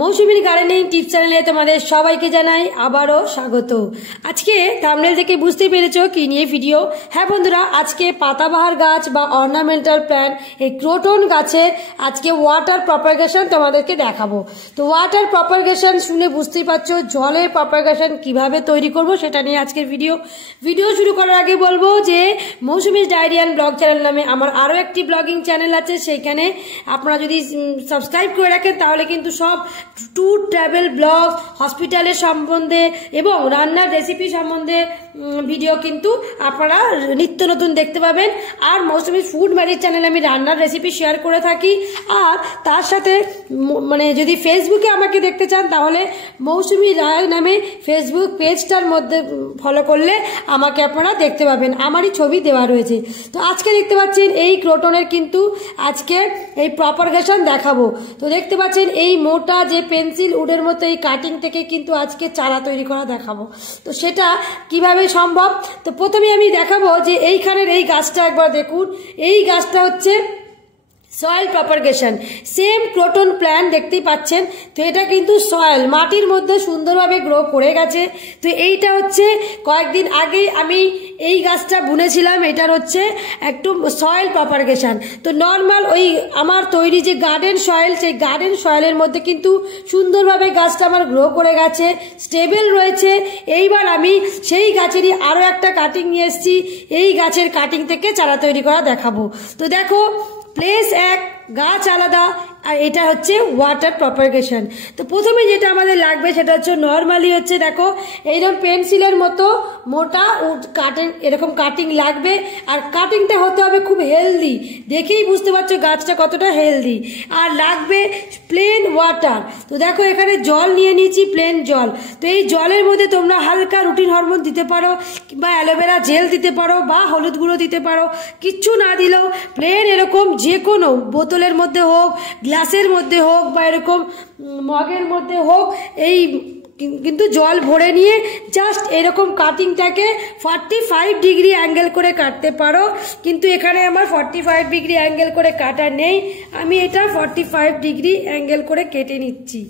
মৌসুমীর gardening tips চ্যানেলে তোমাদের সবাইকে জানাই আবারও স্বাগত। আজকে থাম্বনেল থেকে বুঝতে পেরেছো কি নিয়ে ভিডিও। হ্যাঁ বন্ধুরা, আজকে পাতাবাহার গাছ বা অর্নামেন্টাল প্ল্যান্ট এই ক্রোটন গাছের আজকে ওয়াটার প্রপাগেশন তোমাদেরকে দেখাবো। তো ওয়াটার প্রপাগেশন শুনে বুঝতেই পারছো জলের প্রপাগেশন কিভাবে তৈরি করব সেটা নিয়ে আজকের ভিডিও শুরু করার আগে বলবো যে মৌসুমীর ডায়েরি অ্যান্ড ব্লগ চ্যানেল নামে আমার আরও একটি ব্লগিং চ্যানেল আছে, সেইখানে আপনারা যদি সাবস্ক্রাইব করে রাখেন তাহলে কিন্তু সব ট্যুর ট্রাভেল ব্লগ, হসপিটালের সম্বন্ধে এবং রান্নার রেসিপি সম্বন্ধে ভিডিও কিন্তু আপনারা নিত্য নতুন দেখতে পাবেন। আর মৌসুমী ফুড ম্যাজিক চ্যানেলে আমি রান্নার রেসিপি শেয়ার করে থাকি। আর তার সাথে মানে যদি ফেসবুকে আমাকে দেখতে চান তাহলে মৌসুমী রায় নামে ফেসবুক পেজটার মধ্যে ফলো করলে আমাকে আপনারা দেখতে পাবেন, আমারই ছবি দেওয়া রয়েছে। তো আজকে দেখতে পাচ্ছেন এই ক্রোটনের কিন্তু আজকে এই প্রপাগেশন দেখাবো। তো দেখতে পাচ্ছেন এই মোটা যে পেন্সিল উডের মতো এই কাটিং থেকে কিন্তু আজকে চারা তৈরি করা দেখাবো। তো সেটা কিভাবে সম্ভব, তো প্রথমে আমি দেখাবো যে এইখানের এই গাছটা একবার দেখুন। এই গাছটা হচ্ছে soil propagation, same croton plant দেখতেই পাচ্ছেন। তো এটা কিন্তু সয়েল মাটির মধ্যে সুন্দরভাবে গ্রো করে গেছে। তো এইটা হচ্ছে কয়েকদিন আগেই আমি এই গাছটা বুনেছিলাম, এটার হচ্ছে একটু সয়েল প্রপাগেশন। তো নর্মাল ওই আমার তৈরি যে গার্ডেন সয়েল, সেই গার্ডেন সয়েলের মধ্যে কিন্তু সুন্দরভাবে গাছটা আমার গ্রো করে গেছে, স্টেবল রয়েছে। এইবার আমি সেই গাছেরই আরও একটা কাটিং নিয়ে এসেছি, এই গাছের কাটিং থেকে চারা তৈরি করা দেখাবো। তো দেখো প্লেস এক, গাছ আলাদা, আর এটা হচ্ছে ওয়াটার প্রপাগেশন। তো প্রথমে যেটা আমাদের লাগবে সেটা হচ্ছে নর্মালি হচ্ছে দেখো এইরকম পেন্সিলের মতো মোটা কাটিং, এরকম কাটিং লাগবে। আর কাটিংটা হতে হবে খুব হেলদি, দেখেই বুঝতে পারছো গাছটা কতটা হেলদি। আর লাগবে প্লেন ওয়াটার। তো দেখো এখানে জল নিয়ে নিয়েছি, প্লেন জল। তো এই জলের মধ্যে তোমরা হালকা রুটিন হরমোন দিতে পারো, বা অ্যালোভেরা জেল দিতে পারো, বা হলুদ গুঁড়ো দিতে পারো। কিচ্ছু না দিলেও প্লেন এরকম যে কোনো বোতলের মধ্যে হোক, গ্লাসের মধ্যে হোক, বা এরকম মগের মধ্যে হোক, এই কিন্তু জল ভরে নিয়ে জাস্ট এরকম কাটিংটাকে 45 ডিগ্রি অ্যাঙ্গেল করে কাটতে পারো। কিন্তু এখানে আমার 45 ডিগ্রি অ্যাঙ্গেল করে কাটা নেই, আমি এটা 45 ডিগ্রি অ্যাঙ্গেল করে কেটে নিচ্ছি।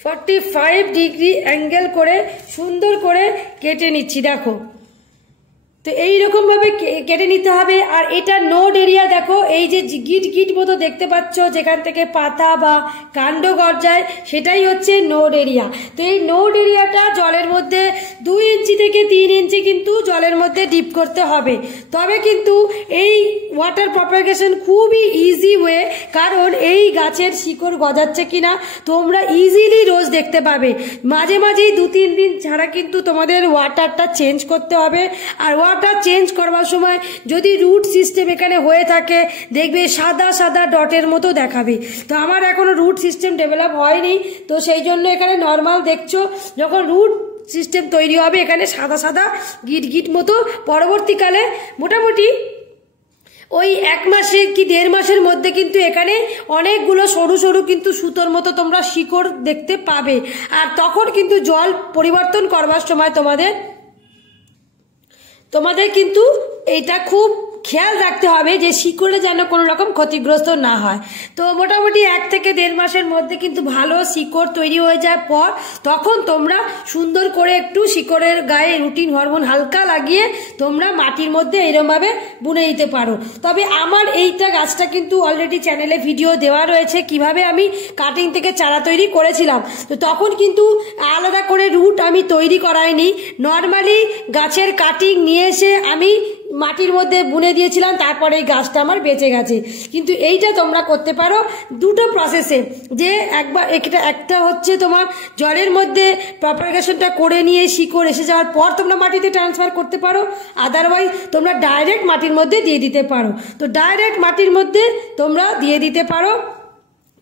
45 ডিগ্রি অ্যাঙ্গেল করে সুন্দর করে কেটে নিচ্ছি দেখো। তো এইরকম ভাবে কেটে নিতে হবে। আর এটা নোড এরিয়া, দেখো এই যে গিট গিট মতো দেখতে পাচ্ছ যেখান থেকে পাতা বা কাণ্ড গজায়, সেটাই হচ্ছে নোড এরিয়া। তো এই নোড এরিয়াটা জলের মধ্যে 2 ইঞ্চি থেকে 3 ইঞ্চি কিন্তু জলের মধ্যে ডিপ করতে হবে, তবে কিন্তু এই ওয়াটার প্রপাগেশন খুবই ইজি ওয়ে। কারণ এই গাছের শিকড় গজাচ্ছে কিনা তোমরা ইজিলি রোজ দেখতে পাবে। মাঝে মাঝেই 2-3 দিন ছাড়া কিন্তু তোমাদের ওয়াটারটা চেঞ্জ করতে হবে। আর ওয়াটার চেঞ্জ করবার সময় যদি রুট সিস্টেম এখানে হয়ে থাকে দেখবে সাদা সাদা ডটের মতো দেখাবে। তো আমার এখনো রুট সিস্টেম ডেভেলপ হয়নি, তো সেই জন্য এখানে নর্মাল দেখছো। যখন রুট সিস্টেম তৈরি হবে এখানে সাদা সাদা গিট গিট মতো পরবর্তীকালে মোটামুটি ওই 1 মাসে কি 1.5 মাসের মধ্যে কিন্তু এখানে অনেকগুলো সরু সরু কিন্তু সুতোর মতো তোমরা শিকড় দেখতে পাবে। আর তখন কিন্তু জল পরিবর্তন করবার সময় তোমাদের কিন্তু এটা খুব খেয়াল রাখতে হবে যে শিকড়ে যেন কোনো রকম ক্ষতিগ্রস্ত না হয়। তো মোটামুটি 1 থেকে 1.5 মাসের মধ্যে কিন্তু ভালো শিকড় তৈরি হয়ে যাওয়ার পর তখন তোমরা সুন্দর করে একটু শিকড়ের গায়ে রুটিন হরমোন হালকা লাগিয়ে তোমরা মাটির মধ্যে এরমভাবে বুনে দিতে পারো। তবে আমার এইটা গাছটা কিন্তু অলরেডি চ্যানেলে ভিডিও দেওয়া রয়েছে কিভাবে আমি কাটিং থেকে চারা তৈরি করেছিলাম। তো তখন কিন্তু আলাদা করে রুট আমি তৈরি করাইনি, নর্মালি গাছের কাটিং নিয়ে এসে আমি মাটির মধ্যে বুনে দিয়েছিলাম, তারপরে এই গাছটা আমার বেঁচে গেছে। কিন্তু এইটা তোমরা করতে পারো দুটো প্রসেসে, যে একটা হচ্ছে তোমার জলের মধ্যে প্রপাগেশনটা করে নিয়ে শিকড় এসে যাওয়ার পর তোমরা মাটিতে ট্রান্সফার করতে পারো, আদারওয়াইজ তোমরা ডাইরেক্ট মাটির মধ্যে দিয়ে দিতে পারো। তো ডাইরেক্ট মাটির মধ্যে তোমরা দিয়ে দিতে পারো।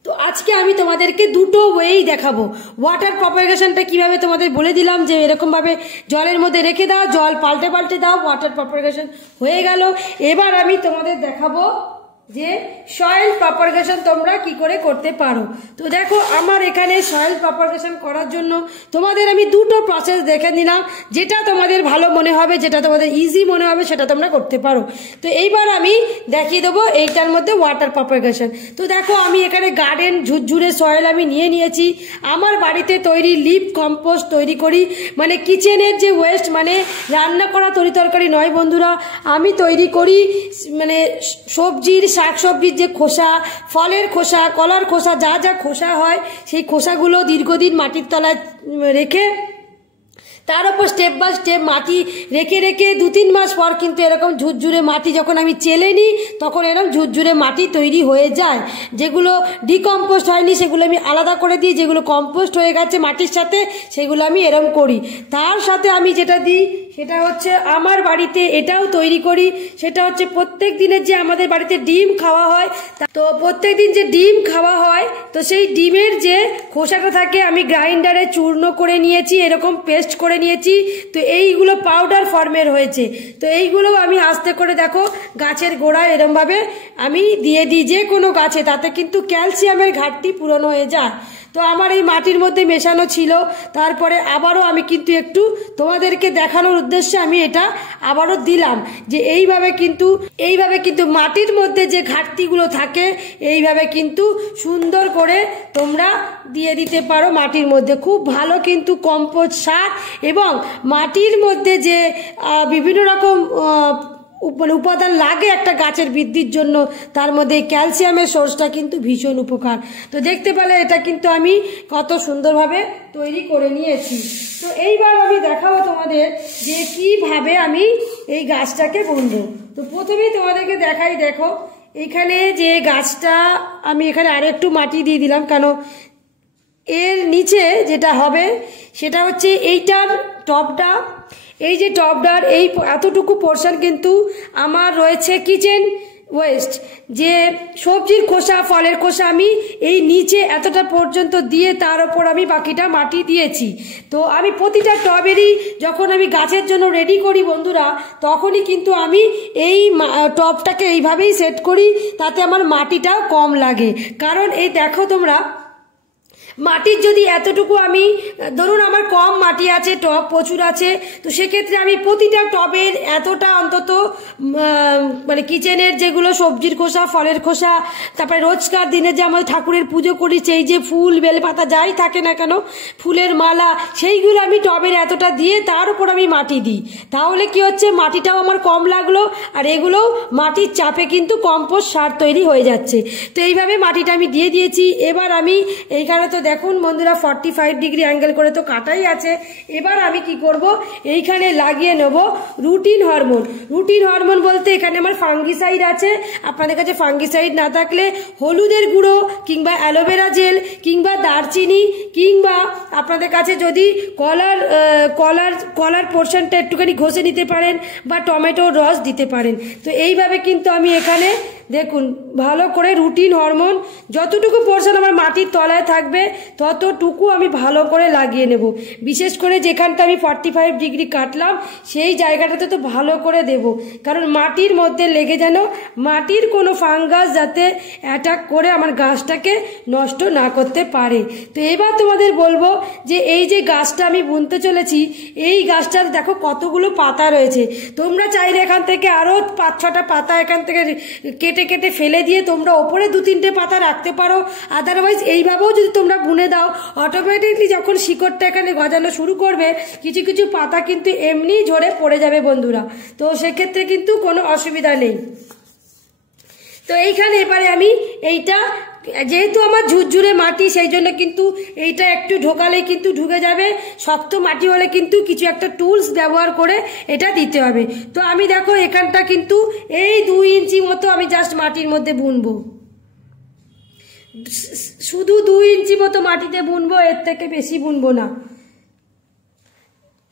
তো আজকে আমি তোমাদেরকে দুটো ওয়েই দেখাবো। ওয়াটার প্রপাগেশনটা কিভাবে তোমাদের বলে দিলাম যে এরকমভাবে জলের মধ্যে রেখে দাও, জল পাল্টে পাল্টে দাও, ওয়াটার প্রপাগেশন হয়ে গেল। এবার আমি তোমাদের দেখাবো যে সয়েল প্রপারগেশন তোমরা কি করে করতে পারো। তো দেখো আমার এখানে সয়েল প্রপারগেশন করার জন্য তোমাদের আমি দুটো প্রসেস দেখে নিলাম, যেটা তোমাদের ভালো মনে হবে, যেটা তোমাদের ইজি মনে হবে সেটা তোমরা করতে পারো। তো এইবার আমি দেখিয়ে দেবো এইটার মধ্যে ওয়াটার প্রপারগেশন। তো দেখো আমি এখানে গার্ডেন ঝুরঝুরে সয়েল আমি নিয়েছি। আমার বাড়িতে তৈরি লিভ কম্পোস্ট তৈরি করি, মানে কিচেনের যে ওয়েস্ট, মানে রান্না করা তরি তরকারি নয় বন্ধুরা, আমি তৈরি করি মানে সবজির শাকসবজির যে খোসা, ফলের খোসা, কলার খোসা, যা যা খোসা হয় সেই খোসাগুলো দীর্ঘদিন মাটির তলায় রেখে তার উপর স্টেপ বাই স্টেপ মাটি রেখে রেখে 2-3 মাস পর কিন্তু এরকম ঝুরঝুরে মাটি যখন আমি চেলে নিই তখন এরকম ঝুরঝুরে মাটি তৈরি হয়ে যায়। যেগুলো ডিকম্পোস্ট হয়নি সেগুলো আমি আলাদা করে দিই, যেগুলো কম্পোস্ট হয়ে গেছে মাটির সাথে সেগুলো আমি এরকম করি। তার সাথে আমি যেটা দিই সেটা হচ্ছে আমার বাড়িতে এটাও তৈরি করি, সেটা হচ্ছে প্রত্যেক দিনের যে আমাদের বাড়িতে ডিম খাওয়া হয়, তো প্রত্যেক দিন যে ডিম খাওয়া হয় তো সেই ডিমের যে খোসাটা থাকে আমি গ্রাইন্ডারে চূর্ণ করে নিয়েছি, এরকম পেস্ট করে নিয়েছি। তো এইগুলো পাউডার ফর্মের হয়েছে, তো এইগুলো আমি আস্তে করে দেখো গাছের গোড়ায় এরমভাবে আমি দিয়ে দিই যে কোনো গাছে, তাতে কিন্তু ক্যালসিয়ামের ঘাটতি পূরণ হয়ে যায়। তো আমার এই মাটির মধ্যে মেশানো ছিল, তারপরে আবারও আমি কিন্তু একটু তোমাদেরকে দেখানোর উদ্দেশ্যে আমি এটা আবারও দিলাম যে এইভাবে কিন্তু মাটির মধ্যে যে ঘাটতিগুলো থাকে এইভাবে কিন্তু সুন্দর করে তোমরা দিয়ে দিতে পারো মাটির মধ্যে। খুব ভালো কিন্তু কম্পোস্ট সার এবং মাটির মধ্যে যে বিভিন্ন রকম মানে উপাদান লাগে একটা গাছের বৃদ্ধির জন্য, তার মধ্যে ক্যালসিয়ামের সোর্সটা কিন্তু ভীষণ উপকার। তো দেখতে পেলে এটা কিন্তু আমি কত সুন্দরভাবে তৈরি করে নিয়েছি। তো এইবার আমি দেখাবো তোমাদের যে কিভাবে আমি এই গাছটাকে বুনবো। তো প্রথমেই তোমাদেরকে দেখাই, দেখো এইখানে যে গাছটা আমি এখানে আরো একটু মাটি দিয়ে দিলাম, কেন এর নিচে যেটা হবে সেটা হচ্ছে এইটার টপটা, এই যে টপটার এই এতটুকু পোর্শন কিন্তু আমার রয়েছে কিচেন ওয়েস্ট, যে সবজির খোসা, ফলের খোসা আমি এই নিচে এতটা পর্যন্ত দিয়ে তার ওপর আমি বাকিটা মাটি দিয়েছি। তো আমি প্রতিটা টবেরই যখন আমি গাছের জন্য রেডি করি বন্ধুরা, তখনই কিন্তু আমি এই টবটাকে এইভাবেই সেট করি, তাতে আমার মাটিটাও কম লাগে। কারণ এই দেখো তোমরা, মাটির যদি এতটুকু আমি ধরুন আমার কম মাটি আছে, টব প্রচুর আছে, তো সেক্ষেত্রে আমি প্রতিটা টবের এতটা অন্তত মানে কিচেনের যেগুলো সবজির খোসা, ফলের খোসা, তারপরে রোজকার দিনে যে আমাদের ঠাকুরের পুজো করি সেই যে ফুল বেলপাতা যাই থাকে না কেন, ফুলের মালা, সেইগুলো আমি টবের এতটা দিয়ে তার উপর আমি মাটি দিই। তাহলে কি হচ্ছে, মাটিটাও আমার কম লাগলো আর এগুলো মাটির চাপে কিন্তু কম্পোস্ট সার তৈরি হয়ে যাচ্ছে। তো এইভাবে মাটিটা আমি দিয়ে দিয়েছি। এবার আমি এইখানে তো দেখুন বন্ধুরা 45 ডিগ্রি অ্যাঙ্গেল করে তো কাটাই আছে। এবার আমি কি করব, এইখানে লাগিয়ে নেব রুটিন হরমোন। রুটিন হরমোন বলতে এখানে আমার ফাঙ্গিসাইড আছে, আপনাদের কাছে ফাঙ্গিসাইড না থাকলে হলুদের গুঁড়ো কিংবা অ্যালোভেরা জেল কিংবা দারচিনি কিংবা আপনাদের কাছে যদি কলার পোর্শনটা একটুখানি ঘষে নিতে পারেন বা টমেটোর রস দিতে পারেন। তো এইভাবে কিন্তু আমি এখানে দেখুন ভালো করে রুটিন হরমোন যতটুকু পোর্শন আমার মাটির তলায় থাকবে ততটুকু আমি ভালো করে লাগিয়ে নেব। বিশেষ করে যেখানটা আমি 45 ডিগ্রি কাটলাম সেই জায়গাটাতে তো ভালো করে দেব, কারণ মাটির মধ্যে লেগে যেন মাটির কোনো ফাঙ্গাস যাতে অ্যাটাক করে আমার গাছটাকে নষ্ট না করতে পারে। তো এবার তোমাদের বলবো যে এই যে গাছটা আমি বুনতে চলেছি, এই গাছটার দেখো কতগুলো পাতা রয়েছে। তোমরা চাইলে এখান থেকে আরও 5-6টা পাতা এখান থেকে কেটে কেটে ফেলে দিয়ে তোমরা ওপরে 2-3টে পাতা রাখতে পারো। আদারওয়াইজ এইভাবেও যদি তোমরা বুনে দাও, অটোমেটিকলি যখন শিকড়টা এখানে গজানো শুরু করবে কিছু কিছু পাতা কিন্তু এমনি ঝরে পড়ে যাবে বন্ধুরা। তো সেক্ষেত্রে কিন্তু কোনো অসুবিধা নেই। তো এইখানে এবারে আমি এইটা, যেহেতু আমার ঝুরঝুরে মাটি সেই জন্য কিন্তু এইটা একটু ঢোকালেই কিন্তু ঢুকে যাবে। শক্ত মাটি হলে কিন্তু কিছু একটা টুলস ব্যবহার করে এটা দিতে হবে। তো আমি দেখো এখানটা কিন্তু এই 2 ইঞ্চি মতো আমি জাস্ট মাটির মধ্যে বুনবো, শুধু 2 ইঞ্চি মতো মাটিতে বুনবো, এর থেকে বেশি বুনবো না।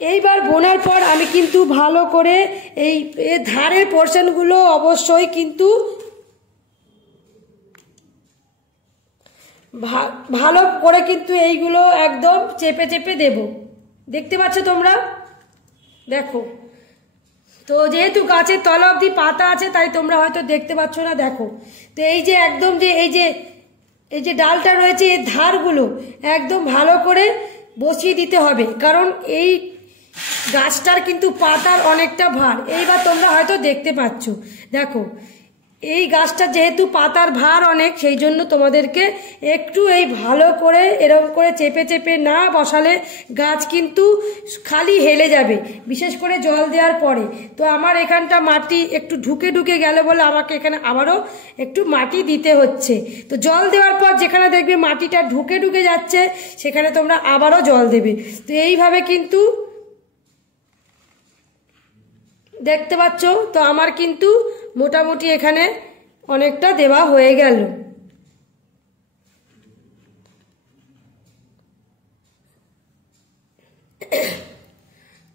এইবার বোনার পর আমি কিন্তু ভালো করে এই ধারের পোর্শনগুলো অবশ্যই কিন্তু ভালো করে কিন্তু এইগুলো একদম চেপে চেপে দেব। দেখতে পাচ্ছ তোমরা, দেখো তো যেহেতু গাছের তলা অবধি পাতা আছে তাই তোমরা হয়তো দেখতে পাচ্ছ না, দেখো। তো এই যে একদম যে এই যে ডালটা রয়েছে এর ধারগুলো একদম ভালো করে বসিয়ে দিতে হবে, কারণ এই গাছটার কিন্তু পাতার অনেকটা ভার। এইবার তোমরা হয়তো দেখতে পাচ্ছ, দেখো এই গাছটা যেহেতু পাতার ভার অনেক, সেই জন্য তোমাদেরকে একটু এই ভালো করে এরকম করে চেপে চেপে না বসালে গাছ কিন্তু খালি হেলে যাবে, বিশেষ করে জল দেওয়ার পরে। তো আমার এখানটা মাটি একটু ঢুকে ঢুকে গেল বলে আমাকে এখানে আবারও একটু মাটি দিতে হচ্ছে। তো জল দেওয়ার পর যেখানে দেখবে মাটিটা ঢুকে ঢুকে যাচ্ছে সেখানে তোমরা আবারও জল দেবে। তো এইভাবে কিন্তু দেখতে পাচ্ছ। তো আমার কিন্তু মোটামুটি এখানে অনেকটা দেওয়া হয়ে গেল।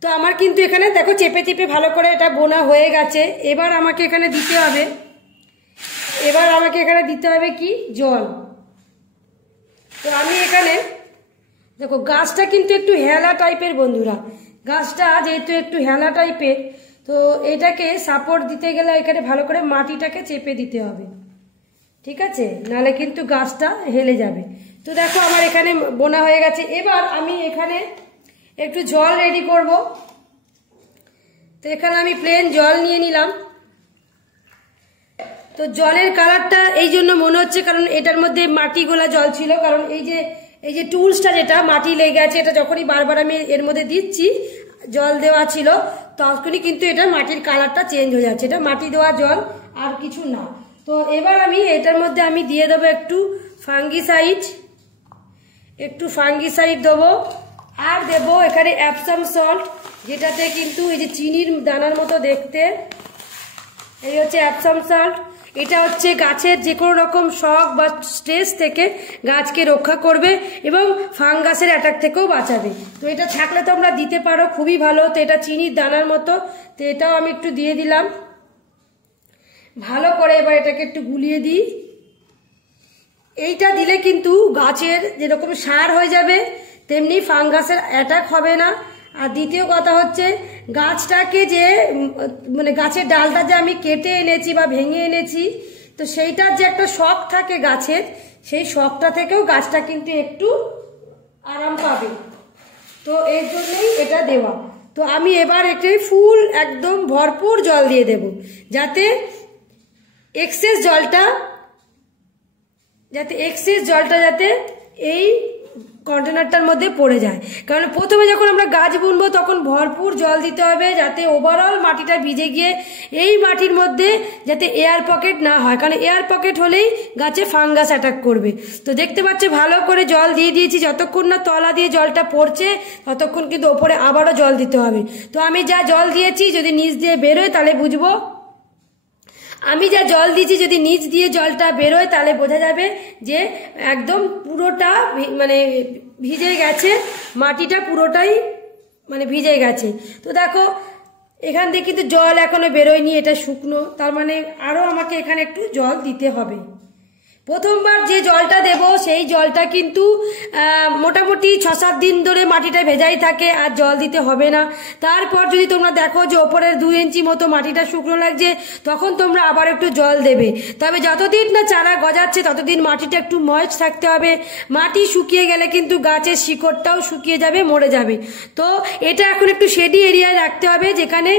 তো আমার কিন্তু এখানে দেখো চেপে চেপে ভালো করে এটা বোনা হয়ে গেছে। এবার আমাকে এখানে দিতে হবে, কি জল। তো আমি এখানে দেখো গাছটা কিন্তু একটু হেলা টাইপের বন্ধুরা, গাছটা যেহেতু একটু হেলা টাইপের, তো এটাকে সাপোর্ট দিতে গেলে এখানে ভালো করে মাটিটাকে চেপে দিতে হবে, ঠিক আছে, নাহলে কিন্তু গাছটা হেলে যাবে। তো দেখো আমার এখানে বোনা হয়ে গেছে। এবার আমি এখানে একটু জল রেডি করব। তো এখানে আমি প্লেন জল নিয়ে নিলাম। তো জলের কালারটা এই জন্য মনে হচ্ছে কারণ এটার মধ্যে মাটি গোলা জল ছিল, কারণ এই যে টুলসটা যেটা মাটি লেগে আছে, এটা যখনই বারবার আমি এর মধ্যে দিচ্ছি, জল দেওয়া ছিল, তখনই কিন্তু এটা মাটির কালারটা চেঞ্জ হয়ে যাচ্ছে। এটা মাটি দেওয়া জল আর কিছু না। তো এবার আমি এটার মধ্যে আমি দিয়ে দেবো একটু ফাঙ্গিসাইড দেবো, আর দেবো এখানে অ্যাপসাম সল্ট, যেটাতে কিন্তু এই যে চিনির দানার মতো দেখতে, এই হচ্ছে অ্যাপসাম সল্ট। এটা হচ্ছে গাছের যে কোনো রকম শক বা স্ট্রেস থেকে গাছকে রক্ষা করবে এবং ফাঙ্গাসের অ্যাটাক থেকেও বাঁচাবে। তো এটা থাকলে তোমরা দিতে পারো, খুবই ভালো। তো এটা চিনির দানার মতো, তো এটাও আমি একটু দিয়ে দিলাম ভালো করে। এবার এটাকে একটু গুলিয়ে দিই। এইটা দিলে কিন্তু গাছের যেরকম সার হয়ে যাবে, তেমনি ফাঙ্গাসের অ্যাটাক হবে না। আর দ্বিতীয় কথা হচ্ছে গাছটাকে যে মানে গাছের ডালটা যে আমি কেটে এনেছি বা ভেঙে এনেছি, তো সেইটার যে একটা শক থাকে গাছের, সেই শকটা থেকেও গাছটা কিন্তু একটু আরাম পাবে। তো এর জন্যই এটা দেওয়া। তো আমি এবার একটু ফুল একদম ভরপুর জল দিয়ে দেব, যাতে এক্সেস জলটা যাতে এই কন্টেনারটার মধ্যে পড়ে যায়। কারণ প্রথমে যখন আমরা গাছ বুনবো তখন ভরপুর জল দিতে হবে, যাতে ওভারঅল মাটিটা ভিজে গিয়ে এই মাটির মধ্যে যাতে এয়ার পকেট না হয়, কারণ এয়ার পকেট হলেই গাছে ফাঙ্গাস অ্যাটাক করবে। তো দেখতে পাচ্ছ ভালো করে জল দিয়ে দিয়েছি, যতক্ষণ না তলা দিয়ে জলটা পড়ছে ততক্ষণ কিন্তু ওপরে আবারও জল দিতে হবে। তো আমি যা জল দিয়েছি যদি নিচ দিয়ে বেরোয় তাহলে বুঝবো, আমি যা জল দিয়েছি যদি নিচ দিয়ে জলটা বেরোয় তাহলে বোঝা যাবে যে একদম পুরোটা মানে ভিজে গেছে, মাটিটা পুরোটাই মানে ভিজে গেছে। তো দেখো এখান থেকে কিন্তু জল এখনো বেরোয়নি, এটা শুকনো, তার মানে আরও আমাকে এখানে একটু জল দিতে হবে। প্রথমবার যে জলটা দেব সেই জলটা কিন্তু মোটামুটি 6-7 দিন ধরে মাটিটা ভেজাই থাকে, আর জল দিতে হবে না। তারপর যদি তোমরা দেখো যে ওপরের 2 ইঞ্চি মতো মাটিটা শুকনো লাগছে, তখন তোমরা আবার একটু জল দেবে। তবে যতদিন না চারা গজাচ্ছে ততদিন মাটিটা একটু ময়েস্ট থাকতে হবে। মাটি শুকিয়ে গেলে কিন্তু গাছের শিকড়টাও শুকিয়ে যাবে, মরে যাবে। তো এটা এখন একটু শেডি এরিয়ায় রাখতে হবে, যেখানে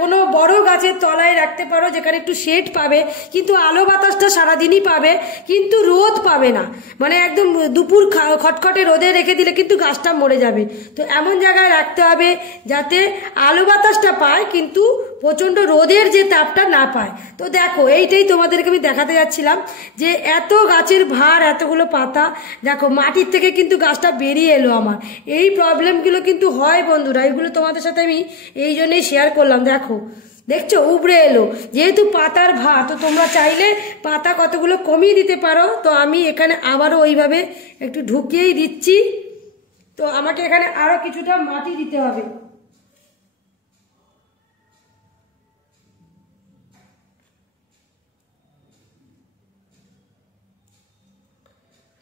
কোনো বড় গাছের তলায় রাখতে পারো, যেখানে একটু শেড পাবে, কিন্তু আলো বাতাসটা সারাদিনই পাবে, কিন্তু রোদ পাবে না। মানে একদম দুপুর খটখটে রোদে রেখে দিলে কিন্তু গাছটা মরে যাবে। তো এমন জায়গায় রাখতে হবে যাতে আলো বাতাসটা পায় কিন্তু প্রচণ্ড রোদের যে তাপটা না পায়। তো দেখো এইটাই তোমাদেরকে আমি দেখাতে যাচ্ছিলাম যে এত গাছের ভার, এতগুলো পাতা, দেখো মাটির থেকে কিন্তু গাছটা বেরিয়ে এলো আমার। এই প্রবলেমগুলো কিন্তু হয় বন্ধুরা, এগুলো তোমাদের সাথে আমি এই জন্যই শেয়ার করলাম। দেখো দেখছো উবড়ে এলো, যেহেতু পাতার ভার, তো তোমরা চাইলে পাতা কতগুলো কমিয়ে দিতে পারো। তো আমি এখানে আবারও ওইভাবে একটু ঢুকিয়েই দিচ্ছি। তো আমাকে এখানে আরও কিছুটা মাটি দিতে হবে।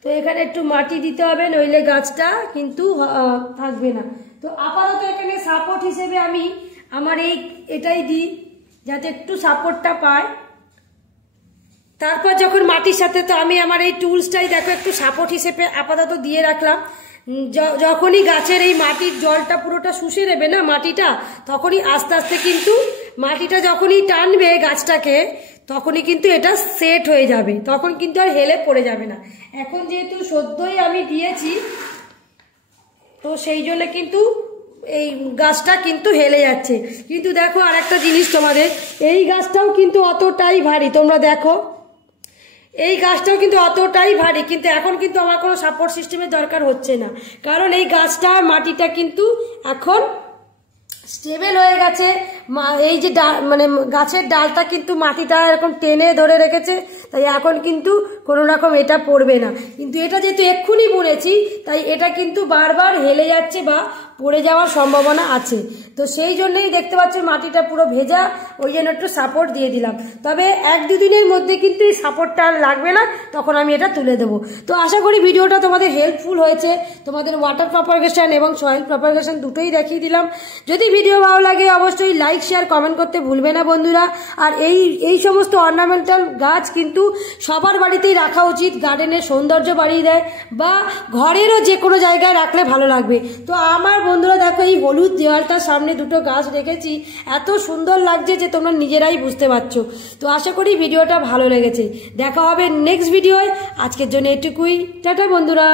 তো এখানে একটু মাটি দিতে হবে, নইলে গাছটা কিন্তু থাকবে না। তো আপাতত এখানে সাপোর্ট হিসেবে আমি আমার এই এটাই দিই যাতে একটু সাপোর্টটা পায়। তারপর যখন মাটির সাথে, তো আমি আমার এই টুলসটাই দেখো একটু সাপোর্ট হিসেবে আপাতত দিয়ে রাখলাম। যখনই গাছের এই মাটির জলটা পুরোটা শুষে নেবে না মাটিটা, তখনই আস্তে আস্তে কিন্তু মাটিটা যখনই টানবে গাছটাকে, তখনই কিন্তু এটা সেট হয়ে যাবে, তখন কিন্তু আর হেলে পড়ে যাবে না। এখন যেহেতু সদ্যই আমি দিয়েছি, তো সেই জন্য কিন্তু এই গাছটা কিন্তু হেলে যাচ্ছে। কিন্তু দেখো আর একটা জিনিস তোমাদের, এই গাছটাও কিন্তু অতটাই ভারী, তোমরা দেখো এই গাছটাও কিন্তু অতটাই ভারী, কিন্তু এখন কিন্তু আমার কোনো সাপোর্ট সিস্টেমের দরকার হচ্ছে না, কারণ এই গাছটা মাটিটা কিন্তু এখন স্টেবল হয়ে গেছে। এই যে মানে গাছের ডালটা কিন্তু মাটিটা এরকম টেনে ধরে রেখেছে, তাই এখন কিন্তু কোনো রকম এটা পড়বে না। কিন্তু এটা যেহেতু এক্ষুনি বুনেছি, তাই এটা কিন্তু বারবার হেলে যাচ্ছে বা পড়ে যাওয়ার সম্ভাবনা আছে। তো সেই জন্যই দেখতে পাচ্ছ মাটিটা পুরো ভেজা, ওই জন্য একটু সাপোর্ট দিয়ে দিলাম। তবে 1-2 দিনের মধ্যে কিন্তু এই সাপোর্টটা আর লাগবে না, তখন আমি এটা তুলে দেবো। তো আশা করি ভিডিওটা তোমাদের হেল্পফুল হয়েছে। তোমাদের ওয়াটার প্রপাগেশন এবং সয়েল প্রপাগেশন দুটোই দেখিয়ে দিলাম। যদি ভিডিও ভালো লাগে অবশ্যই লাইক, শেয়ার, কমেন্ট করতে ভুলবে না বন্ধুরা। আর এই সমস্ত অর্নামেন্টাল গাছ কিন্তু সবার বাড়িতেই রাখা উচিত, গার্ডেনের সৌন্দর্য বাড়িয়ে দেয়, বা ঘরেরও যে কোনো জায়গায় রাখলে ভালো লাগবে। তো আমার বন্ধুরা দেখো এই হলুদ দেওয়ালটার সামনে দুটো গাছ রেখেছি, এত সুন্দর লাগছে যে তোমরা নিজেরাই বুঝতে পারছো। তো আশা করি ভিডিওটা ভালো লেগেছে। দেখা হবে নেক্সট ভিডিওয়। আজকের জন্য এটুকুই, টাটা বন্ধুরা।